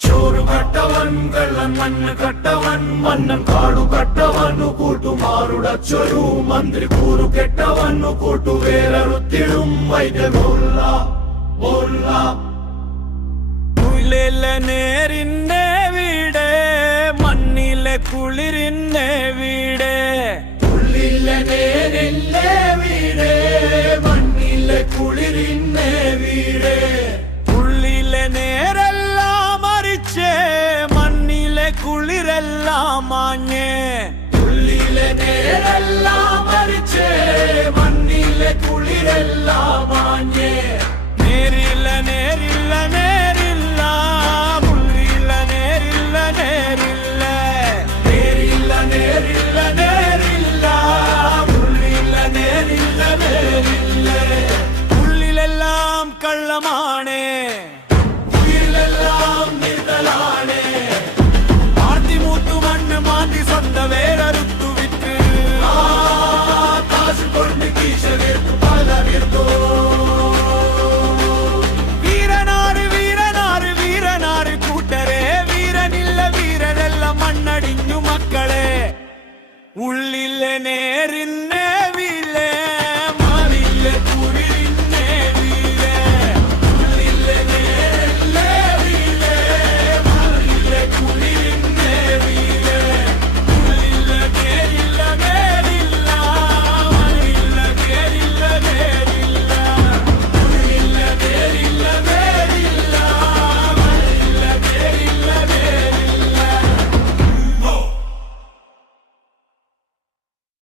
ചോറ് കട്ടവൻ വെള്ളം മണ്ണ് കട്ടവൻ മണ്ണൻ കാടു കട്ടവന്നു കൂട്ടുമാറുടച്ചൊരു മന്ത്രി കൂറു കെട്ടവന്നു കൂട്ടുവേറുത്തിടും വൈദ്യമോല്ല ഉള്ളിലെ നേരിന്റെ വീട് മണ്ണിലെ കുളിരിന്റെ വീട് ഉള്ളിലെ നേരിന്റെ വീട് മണ്ണിലെ കുളിരിന്റെ വീട് ഉള്ളിലെ നേരെല്ലാം മരിച്ചേ മണ്ണിലെ കുളിരെല്ലാം മാഞ്ഞേ ഉള്ളിലെ നേരെല്ലാം മരിച്ചേ